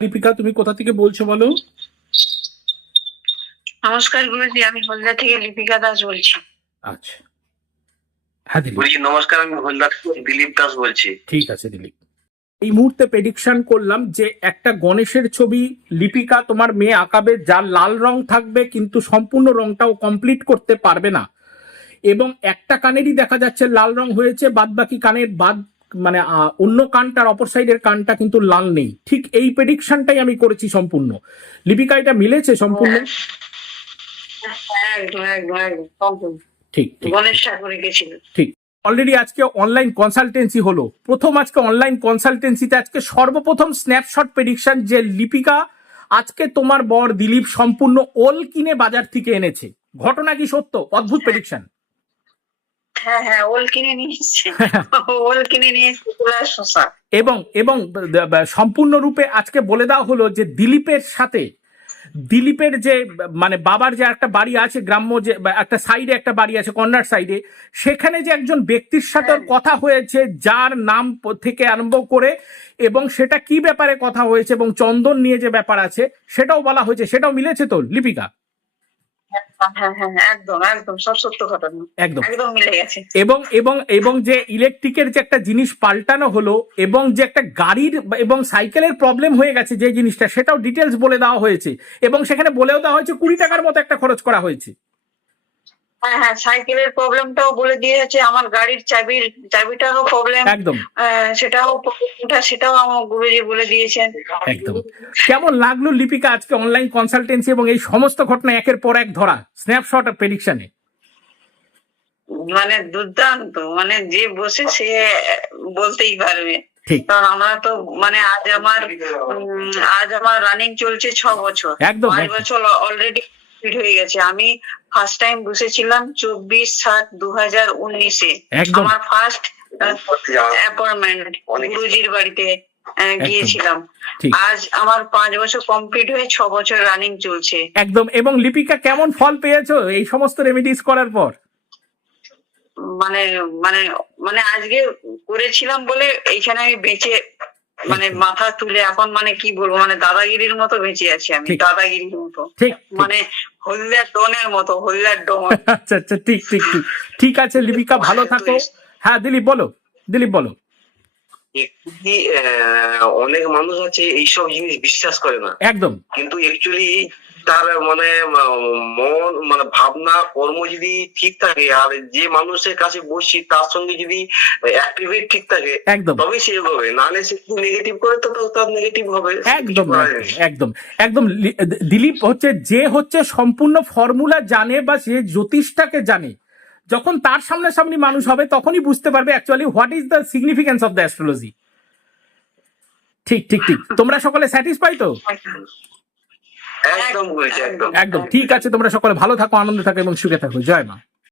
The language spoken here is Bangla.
দীপিকা তুমি কোথা থেকে বলছো বলো? নমস্কার গুরুজি আমি হলদা থেকে লিপিকা দাস বলছি। আচ্ছা। হ্যাঁ দিলীপ। গুরুজি নমস্কার আমি হলদার থেকে দিলীপ দাস বলছি। ঠিক আছে দিলীপ। এই মুহূর্তে প্রেডিকশন করলাম যে একটা গণেশের ছবি লিপিকা তোমার মেয়ে আঁকাবে যার লাল রং থাকবে কিন্তু সম্পূর্ণ রংটাও কমপ্লিট করতে পারবে না। এবং একটা কানেরই দেখা যাচ্ছে লাল রং হয়েছে বাদ বাকি কানের বাদ মানে অন্য কানটার অপর সাইডের কানটা কিন্তু লাল নেই। ঠিক এই প্রেডিকশনটাই আমি করেছি সম্পূর্ণ। লিপিকা এটা মিলেছে সম্পূর্ণ? হ্যাঁ, সম্পূর্ণ। ঠিক ঠিক। অলরেডি আজকে অনলাইন কনসালটেন্সি হলো। প্রথম আজকে অনলাইন কনসালটেন্সিতে আজকে সর্বপ্রথম স্ন্যাপশট প্রেডিকশন যে লিপিকা আজকে তোমার বর দিলীপ সম্পূর্ণ ওল কিনে বাজার থেকে এনেছে। ঘটনা কি সত্য? অদ্ভুত প্রেডিকশন হ্যাঁ হ্যাঁ ওল কিনে নিয়ে ওল কিনে নিয়ে শশা এবং এবং সম্পূর্ণরূপে আজকে বলে দেওয়া হলো যে দিলীপের সাথে দিলীপের যে মানে বাবার যে একটা বাড়ি আছে গ্রাম্য যে একটা সাইডে একটা বাড়ি আছে কর্নার সাইডে সেখানে যে একজন ব্যক্তির সাথে কথা হয়েছে যার নাম থেকে আরম্ভ করে এবং সেটা কি ব্যাপারে কথা হয়েছে এবং চন্দন নিয়ে যে ব্যাপার আছে সেটাও বলা হয়েছে সেটাও মিলেছে তো লিপিকা? এবং এবং এবং যে ইলেকট্রিকের যে একটা জিনিস পাল্টানো হলো এবং যে একটা গাড়ির এবং সাইকেলের প্রবলেম হয়ে গেছে যে জিনিসটা সেটাও ডিটেলস বলে দেওয়া হয়েছে। এবং সেখানে বলেও দেওয়া হয়েছে কুড়ি টাকার মতো একটা খরচ করা হয়েছে। হ্যাঁ হ্যাঁ সাইকেলের প্রবলেমটাও বলে দিয়েছে আমার গাড়ির চাবির চাবিটারও প্রবলেম একদম। সেটাও প্রবলেমটা সেটাও আমার গুরুজি বলে দিয়েছেন। একদম। কেমন লাগল লিপিকা আজকে অনলাইন কনসালটেন্সি এবং এই সমস্ত ঘটনা একের পর এক ধরা? স্ন্যাপশট আর প্রেডিকশনে মানে দুর্দান্ত মানে যে বসে সে বলতেই পারবে। কারণ আমরা তো মানে আজ আমার আজ আমার রানিং চলছে ছ বছর। একদম। বছর অলরেডি কমপ্লিট হয়ে গেছে। আমি ফার্স্ট টাইম বসেছিলাম চব্বিশ সাত দু হাজার উনিশে আমার ফার্স্ট অ্যাপয়েন্টমেন্ট গুরুজির বাড়িতে গিয়েছিলাম। আজ আমার পাঁচ বছর কমপ্লিট হয়ে ছ বছর রানিং চলছে। একদম। এবং লিপিকা কেমন ফল পেয়েছ এই সমস্ত রেমিডিস করার পর? মানে মানে মানে আজকে করেছিলাম বলে এইখানে আমি বেঁচে মানে মাথা তুলে এখন মানে কি বলব মানে দাদাগিরির মতো বেঁচে আছি আমি দাদাগিরির মতো। মানে হলদার ডনের মতো হলদার ডোন। আচ্ছা আচ্ছা ঠিক ঠিক ঠিক। ঠিক আছে লিপিকা ভালো থাকো। হ্যাঁ দিলীপ বলো। দিলীপ বলো। একচুয়ালি অনেক মানুষ আছে এইসব জিনিস বিশ্বাস করে না। একদম। কিন্তু অ্যাকচুয়ালি তার মানে মন মানে ভাবনা কর্ম যদি ঠিক থাকে আর যে মানুষের কাছে বসছি তার সঙ্গে যদি অ্যাক্টিভেট ঠিক থাকে একদম। তবে সে হবে নাহলে সে যদি নেগেটিভ করে তো তার নেগেটিভ হবে। একদম একদম, একদম। দিলীপ হচ্ছে যে হচ্ছে সম্পূর্ণ ফর্মুলা জানে বা সে জ্যোতিষটাকে জানে যখন তার সামনাসামনি মানুষ হবে তখনই বুঝতে পারবে actually what is the significance of the astrology ঠিক ঠিক ঠিক। তোমরা সকলে স্যাটিসফাই তো? একদম ঠিক আছে তোমরা সকলে ভালো থাকো আনন্দ থাকো এবং সুখে থাকো। জয় মা।